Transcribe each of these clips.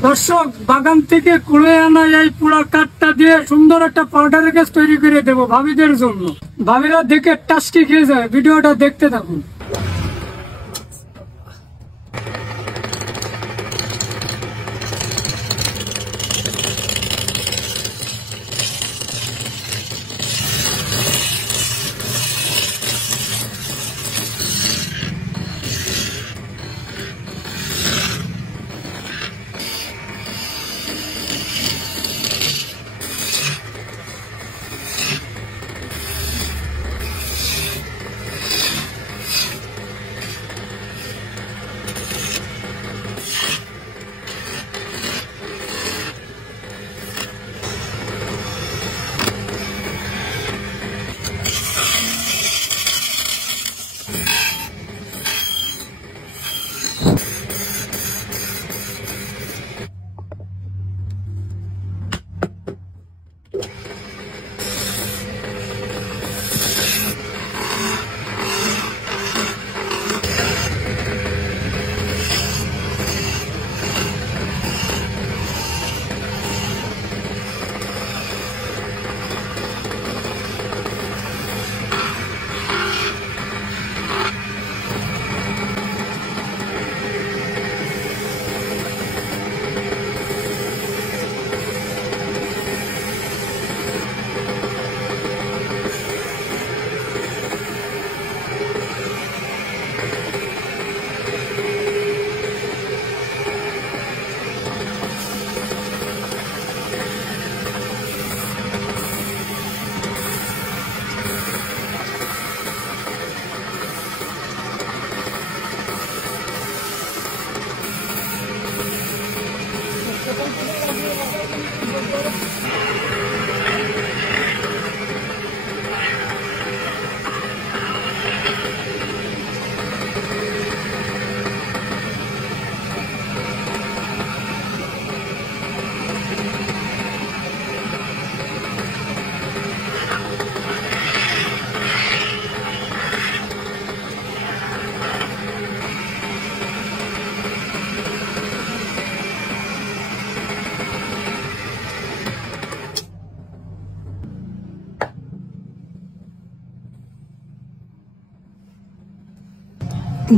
দর্শক, বাগান থেকে কুড়ে আনা এই পুরো কাঠটা দিয়ে সুন্দর একটা পাউডার গ্যাস তৈরি করে দেবো ভাবিদের জন্য। ভাবিরা দেখে টাস্কি খেয়ে যায়। ভিডিওটা দেখতে থাকুন।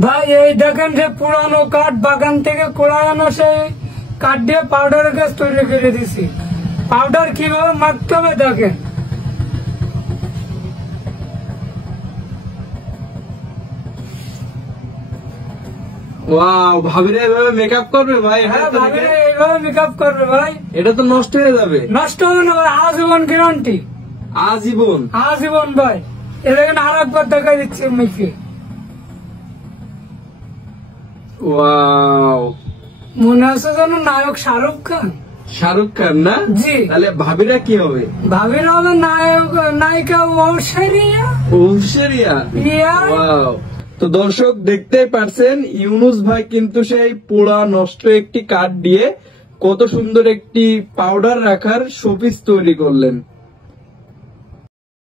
ভাই, এই দেখেন যে পুরানো কাঠ বাগান থেকে কোড়ায় আনা সেই কাঠ দিয়ে পাউডার গ্যাস তৈরি করে দিছি। পাউডার কিভাবে মাখতে হবে দেখেন। ওয়াও, ভাবিরা এইভাবে মেকআপ করবে ভাই? হ্যাঁ, ভাবিরা এইভাবে মেকআপ করবে ভাই। এটা তো নষ্ট হয়ে যাবে। নষ্ট হবে না ভাই, আজীবন গ্যারান্টি। আজীবন? আজীবন ভাই। এ দেখেন, আর একবার দেখা দিচ্ছি মেখে। ওয়াও, মনে আছে যেন নায়ক শাহরুখ খান। শাহরুখ খান না? জি। তাহলে ভাবিরা কি হবে? ভাবিরা হবে নায়ক নায়িকা ঐশ্বরিয়া। ঐশ্বরিয়া? ওয়াও। তো দর্শক দেখতেই পারছেন, ইউনুস ভাই কিন্তু সেই পোড়া নষ্ট একটি কাঠ দিয়ে কত সুন্দর একটি পাউডার রাখার শোপিস তৈরি করলেন।